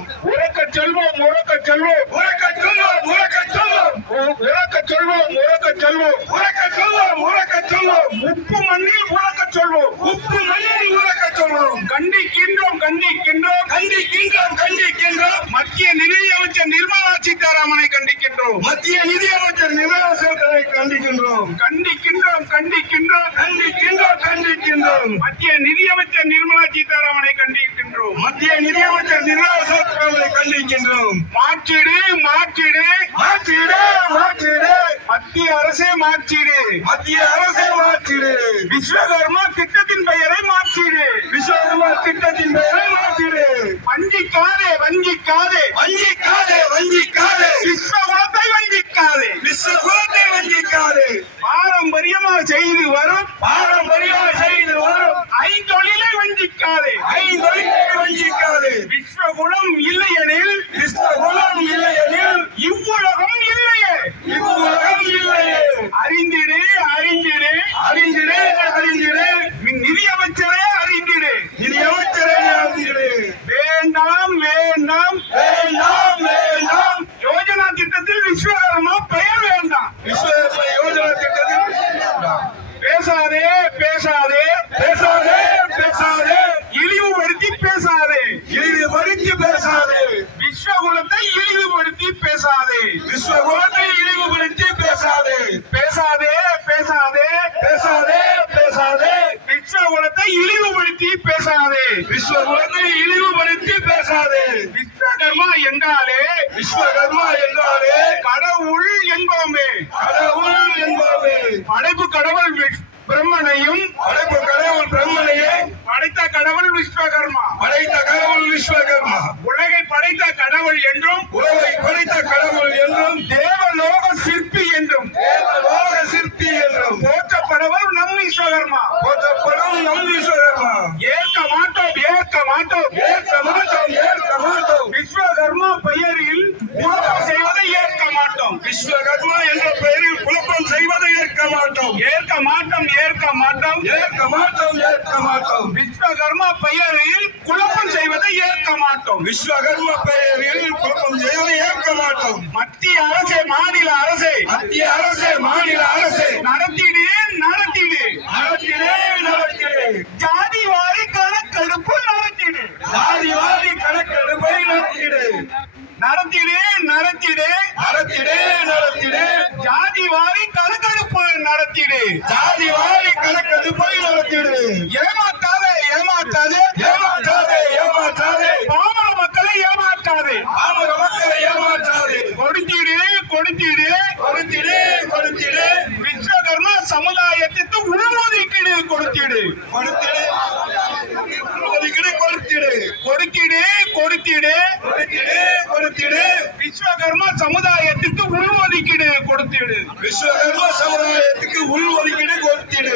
உறக்க செல்வோம் உறக்க செல்வோம். உறக்க சொல்வோம் உறக்க சொல்வோம். உறக்க செல்வோம் உறக்க செல்வோம். உறக்க சொல்வோம் உறக்க சொல்வோம். உப்பு மண்ணில் உறக்க சொல்வோம். உப்பு மண்ணில் உறக்க சொல்வோம். கண்டிக்கின்றோம் கண்டிக்கின்றோம். கண்டிக்கின்றோம் கண்டிக்கின்றோம். மத்திய நிதியமைச்சர் நிர்மலா சீதாராமனை கண்டிக்கின்றோம். மத்திய நிதியமைச்சர் நிர்மலா கண்டிக்கின்றோம். கண்டிக்கின்றோம் கண்டிக்கின்றோம் கண்டிக்கின்றோம் கண்டிக்கின்றோம். மத்திய நிதியமைச்சர் நிர்மலா சீதாராமனை கண்டிக்கின்றோம். மத்திய நிதியமைச்சர் நிர்மலா சீதாராமனை கண்டிக்கின்றோம். மாற்றீடு மாற்றீடு. மாற்றிடு மாற்றிடு. மத்திய அரசே மாற்றீடு. மத்திய அரசை மாற்றிடு. விஸ்வகர்மா திட்டத்தின் பெயரை மாற்றீடு. விஸ்வகர்மா திட்டத்தின் பெயரை மாற்றிடு. வஞ்சிக்காதே வஞ்சிக்காதே. வஞ்சிக்காதே வஞ்சிக்காதே. விஸ்வகுலத்தை வேண்டாம் வேண்டாம் வேண்டாம் வேண்டாம் யோஜனா திட்டத்தில் விஸ்வகர்மா பெயர் வேண்டாம். விஸ்வகர்மா யோஜனா திட்டத்தில். பேசாதே பேசாதே. பேசாதே பேசாதே. இழிவுபடுத்தி பேசாதே. இழிவுபடுத்தி பேசாதே. விஸ்வகுலத்தை இழிவுபடுத்தி பேசாதே. விஸ்வகுலத்தை இழிவுபடுத்தி பேசாதே பேசாதே பேசாதே பேசாதே பேசாதே விஸ்வகுலத்தை இழிவுபடுத்தி பேசாதே. விஸ்வகுலத்தை இழிவுபடுத்தி பேசாதே. விஸ்வகர்மா என்றாலே விஸ்வகர்மா என்றாலே கடவுள் என்போமே. கடவுள் என்பவே படைப்பு கடவுள் பிரம்மனையும் படைப்பு கடவுள் பிரம்மனையே படைத்த கடவுள் விஸ்வகர்மா. படைத்த கடவுள் விஸ்வகர்மா. உலகை படைத்த கடவுள் என்றும் உலகை படைத்த கடவுள் என்றும் தேவலோக சிற்பி என்றும். தேவலோக சிற்பி என்றும். போற்றப்படுவர் நம் விஸ்வகர்மா. போற்றப்படும் நம் ஏற்க மாட்டோம். ஏற்க மாட்டோம் ஏற்க மாட்டோம். விஸ்வகர்மா பெயரில் குழப்பம் செய்வதை ஏற்க மாட்டோம். விஸ்வகர்மா என்ற பெயரில் குழப்பம் செய்வதை ஏற்க மாட்டோம். ஏற்க மாட்டோம் ஏற்க மாட்டோம். ஏற்க மாட்டோம் ஏற்க மாட்டோம். விஸ்வகர்மா பெயரில் குழப்பம் செய்வதை ஏற்க மாட்டோம். விஸ்வகர்மா பெயரில் குழப்பம் செய்வதை ஏற்க மாட்டோம். மத்திய அரசே மாநில அரசே. மத்திய அரசே மாநில அரசே நடத்திடு நடத்திடு நடத்திடே நடத்திடே ஜாதி வாரி கணக்கெடுப்பு நடத்திடு ஜாதிவாதி கணக்கெடுப்பை நடத்திடே நடத்திடு நடத்திடு நடத்திடே நடத்திடே ஜாதி வாரி நடத்திடு. ஜாதிவாதி கணக்கெடுப்பை நடத்திடு. ஏமாத்தாதே ஏமாத்தாதே ஏமாற்றாதே ஏமாற்றாதே. பாமர மக்களை ஏமாற்றாதே. பாமர மக்களை ஏமாற்றாதே. கொடுத்திடு கொடுத்திடு. கொடுத்திடு கொடுத்திடு. விஸ்வகர்மா சமுதாயத்திற்கு உள்ஒதுக்கீடு கொடுத்திடு. கொடுத்திடு. கொடுத்திடு. கொடுத்திடு கொடுத்திடு. கொடுத்திடு கொடுத்திடு. விஸ்வகர்மா சமுதாயத்துக்கு உள்ஒதுக்கீடு கொடுத்திடு. விஸ்வகர்மா சமுதாயத்துக்கு உள்ஒதுக்கீடு கொடுத்திடு.